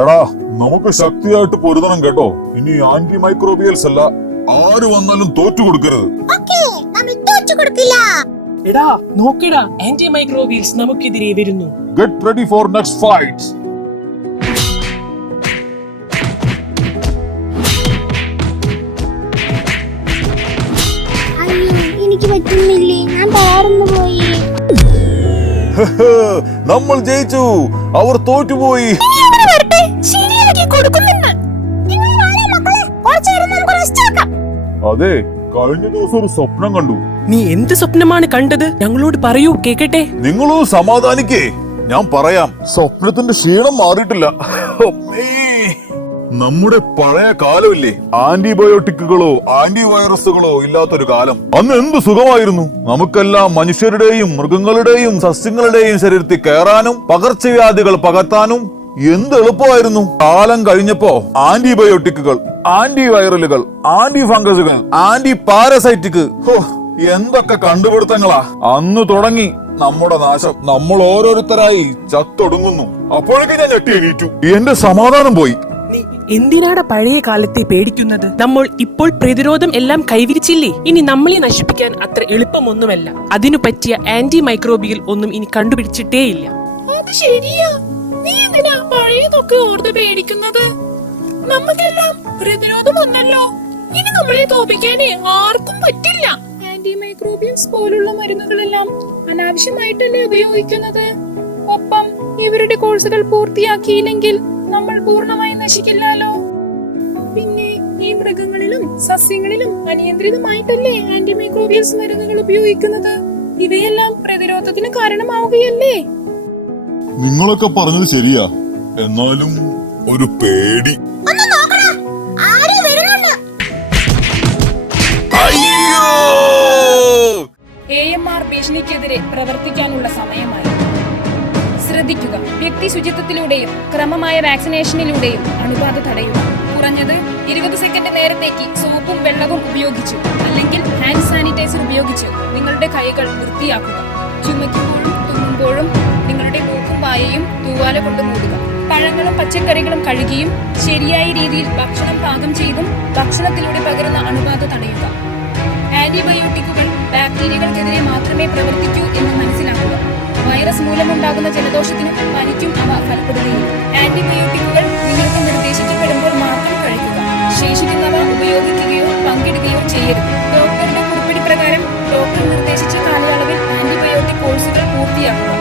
എടാ, നമുക്ക് ശക്തിയായിട്ട് പൊരുതണം കേട്ടോ. ഇനി ആന്റി മൈക്രോബിയൽസ് അല്ല, ആര് വന്നാലും തോറ്റു കൊടുക്കരുത്. എടാ നോക്കടാ, ആന്റി മൈക്രോബിയൽസ് നമുക്കെതിരെ വരുന്നു. Get ready for next fight. എനിക്ക് പറ്റുന്നില്ലേ, ഞാൻ തളർന്നു പോയി. നമ്മൾ ജയിച്ചു, അവർ തോറ്റുപോയി. അതെ, കഴിഞ്ഞ ദിവസം ഒരു സ്വപ്നം കണ്ടു. നീ എന്ത് സ്വപ്നമാണ് കണ്ടത്? ഞങ്ങളോട് പറയൂ, കേക്കട്ടെ. നിങ്ങളൊന്ന് സമാധാനിക്കേ, ഞാൻ പറയാം. സ്വപ്നത്തിന്റെ ക്ഷീണം മാറിയിട്ടില്ല. നമ്മുടെ പഴയ കാലമില്ലേ, ആന്റിബയോട്ടിക്കുകളോ ആന്റിവൈറസുകളോ ഇല്ലാത്തൊരു കാലം. അന്ന് എന്ത് സുഖമായിരുന്നു. നമുക്കെല്ലാം മനുഷ്യരുടെയും മൃഗങ്ങളുടെയും സസ്യങ്ങളുടെയും ശരീരത്തിൽ കയറാനും പകർച്ചവ്യാധികൾ പകർത്താനും എന്ത് എളുപ്പമായിരുന്നു. കാലം കഴിഞ്ഞപ്പോ ആന്റിബയോട്ടിക്കുകൾ, ആന്റിവൈറലുകൾ, ആന്റി ഫംഗസുകൾ, ആന്റി പാരസൈറ്റിക്, എന്തൊക്കെ കണ്ടുപിടുത്തങ്ങളാ. അന്ന് തുടങ്ങി നമ്മുടെ നാശം. നമ്മൾ ഓരോരുത്തരായി ചത്തൊടുങ്ങുന്നു. അപ്പോഴേക്കും ഞാൻ ഞെട്ടി എണീറ്റു. എന്റെ സമാധാനം പോയി. നീ എന്തിനാണ് പഴയ കാലത്തെ പേടിക്കുന്നത്? നമ്മൾ ഇപ്പോൾ പ്രതിരോധം എല്ലാം കൈവരിച്ചില്ലേ? ഇനി നമ്മളെ നശിപ്പിക്കാൻ അത്ര എളുപ്പമൊന്നുമല്ല. അതിനു പറ്റിയ ആന്റി മൈക്രോബിയൽ ഒന്നും ഇനി കണ്ടുപിടിച്ചിട്ടേയില്ല. അത് ശരിയാ. നീ എന്തിനാ പഴയതൊക്കെ ഓർത്ത് പേടിക്കുന്നത്? നമുക്കെല്ലാം പ്രതിരോധം ഒന്നല്ലോ. ഇനി നമ്മളെ തോപ്പിക്കാനേ ആർക്കും പറ്റില്ല. ആന്റി മൈക്രോബിയൽസ് പോലുള്ള മരുന്നുകളെല്ലാം അനാവശ്യമായിട്ടല്ലേ ഉപയോഗിക്കുന്നത്. ഒപ്പം ഇവരുടെ കോഴ്സുകൾ പൂർത്തിയാക്കിയില്ലെങ്കിൽ നമ്മൾ പൂർണ്ണമായി നശിക്കില്ലല്ലോ. പിന്നെ ഈ മൃഗങ്ങളിലും സസ്യങ്ങളിലും അനിയന്ത്രിതമായിട്ടല്ലേ ആന്റി മൈക്രോബിയൽസ് മരുന്നുകൾ ഉപയോഗിക്കുന്നത്. ഇവയെല്ലാം പ്രതിരോധത്തിന് കാരണമാവുകയല്ലേ? നിങ്ങളൊക്കെ പറഞ്ഞത് ശരിയാ, എന്നാലും ഒരു പേടി. AMR ഭീഷണിക്കെതിരെ പ്രവർത്തിക്കാനുള്ള സമയമായി. ശ്രദ്ധിക്കുക, വ്യക്തി ശുചിത്വത്തിലൂടെയും ക്രമമായ വാക്സിനേഷനിലൂടെയും അണുബാധ തടയുക. കുറഞ്ഞത് 20 സെക്കൻഡ് നേരത്തേക്ക് സോപ്പും വെള്ളവും ഉപയോഗിച്ചു അല്ലെങ്കിൽ ഹാൻഡ് സാനിറ്റൈസർ ഉപയോഗിച്ച് നിങ്ങളുടെ കൈകൾ വൃത്തിയാക്കുക. ചുമയ്ക്കുമ്പോഴും തുമ്മുമ്പോഴും നിങ്ങളുടെ മൂക്കും വായയും തൂവാല കൊണ്ട് മൂടുക. പഴങ്ങളും പച്ചക്കറികളും കഴുകിയും ശരിയായ രീതിയിൽ ഭക്ഷണം പാകം ചെയ്തും ഭക്ഷണത്തിലൂടെ പകരുന്ന അണുബാധ തടയുക. ആന്റിബയോട്ടിക്കുകൾ ബാക്ടീരിയകൾക്കെതിരെ മാത്രമേ പ്രവർത്തിക്കൂ എന്ന് മനസ്സിലാക്കുക. വൈറസ് മൂലമുണ്ടാകുന്ന ജലദോഷത്തിനും പനിക്കും അവ ഫലപ്പെടുകയില്ല. ആന്റിബയോട്ടിക്കുകൾ നിങ്ങൾക്ക് നിർദ്ദേശിക്കപ്പെടുമ്പോൾ മാത്രം കഴിക്കുക. ശേഷിക്കുന്നവ ഉപയോഗിക്കുകയോ പങ്കിടുകയോ ചെയ്യരുത്. ഡോക്ടറുടെ കുറിപ്പിടി പ്രകാരം ഡോക്ടർ നിർദ്ദേശിച്ച കാലയളവിൽ ആന്റിബയോട്ടിക് കോഴ്സുകൾ പൂർത്തിയാക്കുക.